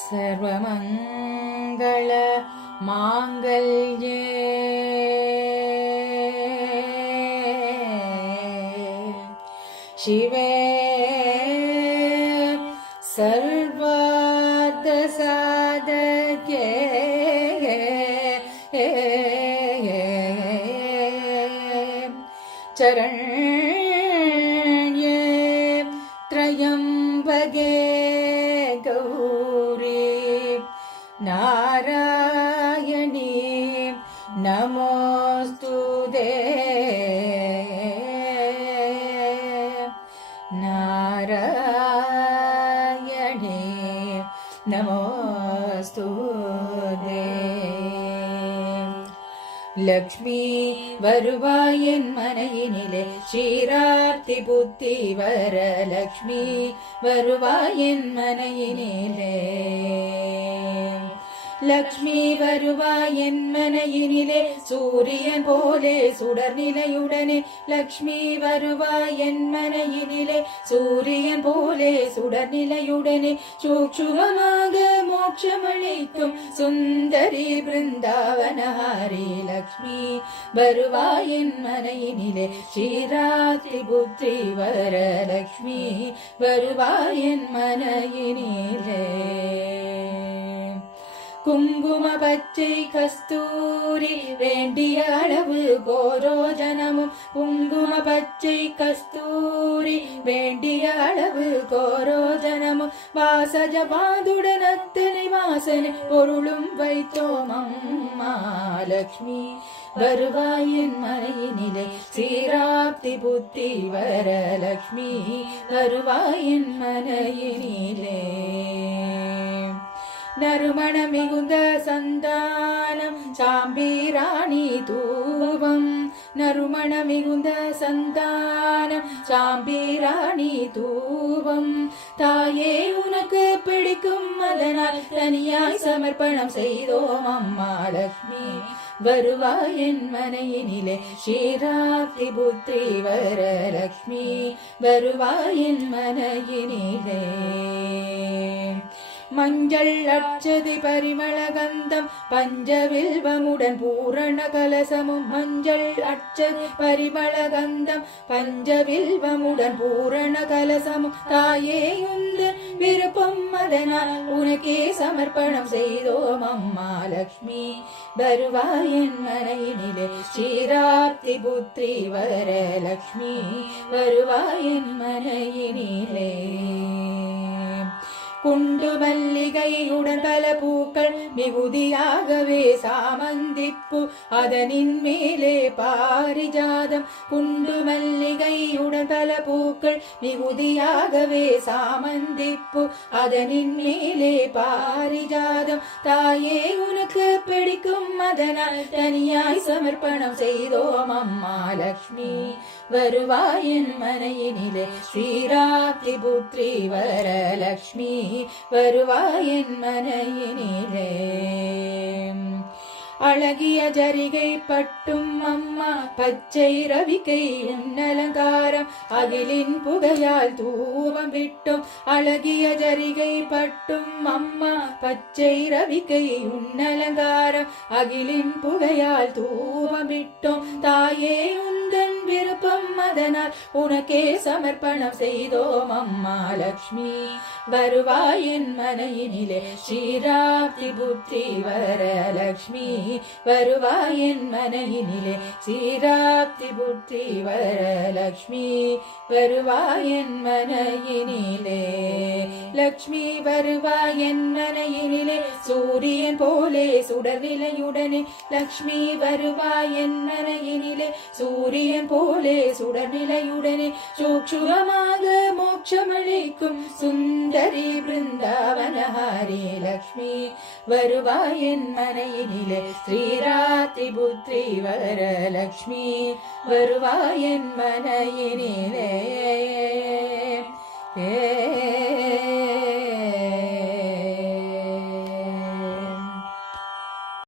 സർവമംഗള മാംഗല്യേ ശിവേ സർവാർത്ഥസാധകേ ചരണ്യേ ത്രയംബകേ ഗൗരി നാരായണീ നമോസ്തുതേ നാരായണീ നമോസ്തുതേ. ലക്ഷ്മി വരുവായൻ മനയിനിലെ ക്ഷീരാബ്ധി ബുദ്ധി വരലക്ഷ്മി വരുവായൻ മനയിനിലെ ലക്ഷ്മി വരുവായൻ മനയിനിലെ സൂര്യൻ പോലെ സുടർനിലയുടനെ ലക്ഷ്മി വരുവായൻ മനയിനിലെ സൂര്യൻ പോലെ സുടർനിലയുടനെ സൂക്ഷ്മമാക മോക്ഷമളിക്കും സുന്ദരി ബൃന്ദാവനഹാരി ലക്ഷ്മി വരുവായൻ മനയിനിലെ ക്ഷീരാബ്ധി ബുദ്ധി വരലക്ഷ്മി വരുവായൻ മനയിനിലെ കുങ്കുമ പച്ചൈ കസ്തൂരി വേണ്ടിയ അളവ് ഓരോ ജനമും കുങ്കുമ പച്ചൈ കസ്തൂരി വേണ്ടിയ അളവ് ഓരോ ജനമും വാസജ പാതുടനത്തനി വാസന പൊരുളും വൈത്തോമമ്മ ലക്ഷ്മി വരുവായൻ മനയിനിലെ ക്ഷീരാബ്ധി ബുദ്ധി വരലക്ഷ്മി വരുവായൻ മനയിനിലെ നറുമണ മികുന്ദ സന്താനം ചാമ്പീറാണി തൂവം നറുമണ മികുന്ദ സന്താനം ചാമ്പീറാണി തൂവം തായേ ഉനക്ക് പിടിക്കും அதனால் தனியாய் சமர்ப்பணம் செய்தோம் அம்மா லக்ஷ்மி வருவாயன் மனையினிலே ക്ഷീരാബ്ധി ബുദ്ധി വരലക്ഷ്മി വരുവായൻ മനയിനിലെ മഞ്ചൾ അക്ഷതി പരിമളഗന്ധം പഞ്ചവിൽവമുടൻ പൂരണ കലസമും മഞ്ചൾ അക്ഷതി പരിമളഗന്ധം പഞ്ചവിൽവമുടൻ പൂരണ കലസമും തായേയുന്തൻ വിരുപ്പം அதனால் உனக்கே சமர்ப்பணம் செய்தோம் அம்மா லக்ஷ்மி வருவாயன் மனையினிலே ക്ഷീരാബ്ധി ബുദ്ധി വരലക്ഷ്മി വരുവായൻ മനയിനിലെ குண்டுமல்லிகையுடன் பல பூக்கள் மிகுதியாகவே சாமந்திப்பு அதனின் மேலே பாரிஜாதம் குண்டுமல்லிகையுடன் பல பூக்கள் மிகுதியாகவே சாமந்திப்பு அதனின் மேலே பாரிஜாதம் தாயே உனக்கு பிடிக்கும் அதனால் தனியாய் சமர்ப்பணம் செய்தோம் அம்மா லக்ஷ்மி வருவாயன் மனையினிலே ക്ഷീരാബ്ധി ബുദ്ധി വരലക്ഷ്മി வருவாயன் மனையினிலே அழகிய ஜரிகை பட்டும் அம்மா பச்சை ரவிக்கை உன்னலங்காரம் அகிலின் புகையால் தூவம் விட்டும் அழகிய ஜரிகை பட்டும் அம்மா பச்சை ரவிக்கை உன்னலங்காரம் அகிலின் புகையால் தூவம் விட்டும் தாயே உந்தன் விருப்பம் அதனால் உனக்கே சமர்ப்பணம் செய்தோம் அம்மா லக்ஷ்மி வருவாயன் மனையினிலே ക്ഷീരാബ്ധി ബുദ്ധി വരലക്ഷ്മി വരുവായൻ മനയിനിലെ ക്ഷീരാബ്ധി ബുദ്ധി വരലക്ഷ്മി വരുവായൻ മനയിനിലെ ലക്ഷ്മി വരുവായൻ മനയിനിലെ സൂര്യൻ പോലെ സുടർനിലയുടനെ ലക്ഷ്മി വരുവായൻ മനയിനിലെ സൂര്യൻ പോലെ സുടർനിലയുടനെ സൂക്ഷ്മമാക മോക്ഷമളിക്കും സുന്ദരി ബൃന്ദാവനഹാരി ലക്ഷ്മി വരുവായൻ മനയിനിലെ ക്ഷീരാബ്ധി ബുദ്ധി വരലക്ഷ്മി വരുവായൻ മനയിനിലെ